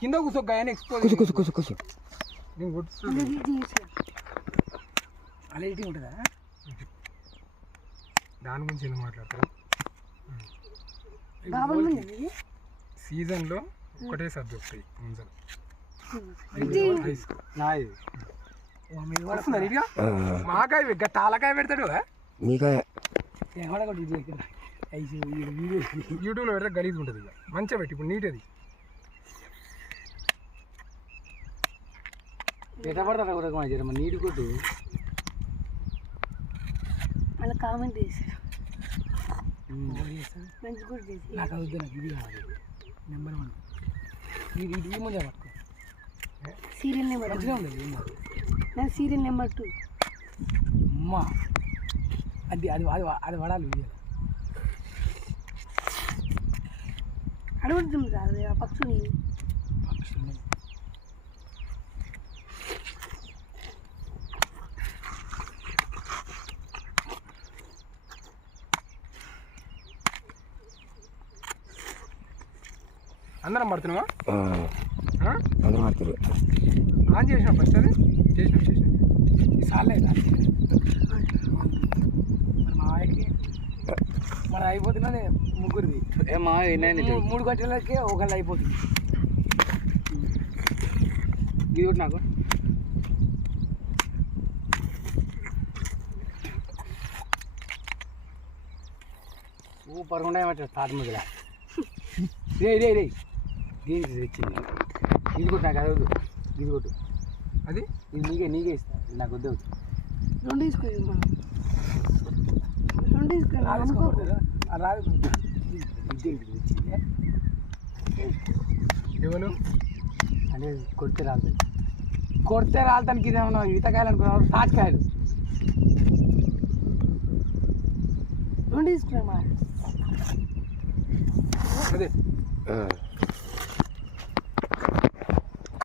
కింద కూర్చో గాయని ఎక్స్పోజ్ కూర్చో నేను అలర్టీ ఉంటుందా దాని గురించి ఎందుకు మాట్లాడతారు సీజన్లో ఒకటే సబ్జెక్ట్ ముంజలు మాకాయ తాళకాయ పెడతాడు యూట్యూబ్లో పెడితే గలీజ్ ఉంటుంది ఇక మంచిగా పెట్టి ఇప్పుడు నీట్ అది ఎట్లా పడతాడు ఒక రకం జరమ్మ నీటి కొట్టు అలా కామెంట్ చేశారు నాకు అవుద్ది నాకు ఇది కావాలి నెంబర్ 1 ఇది ముందే పట్టుకో సీరియల్ నెంబర్ మంచిగా ఉండదు నాకు సీరియల్ నెంబర్ 2 అమ్మా అది అది అది అది పడాలి వీడియో అడుగుతుంది సార్ ఆ పక్షుని అందరం పడుతున్నావా అందరం పడుతున్నారు ఆన్ చేసిన ఫస్ట్ అది చేసిన ఈ సార్లే మరి మాయకి మరి అయిపోతున్నా ముగ్గురిది మా 3 గంటలకే ఒకళ్ళు అయిపోతుంది ఇది ఒకటి నాకు సూపర్గా ఉండేమంటారు తాత ముగ్గులా రే దీనికి తెచ్చింది ఇది కొట్టు నాకు అది వద్దు ఇది కొట్టు అది ఇది నీకే ఇస్తా నాకు వద్దు రెండు తీసుకోండి రెండు తీసుకోండి రాదు తెచ్చింది ఎవరు అంటే కొడితే రాలుతానికి ఇదేమన్నా ఈతకాయలు అనుకున్నావు తాటికాయలు రెండు తీసుకున్నా అదే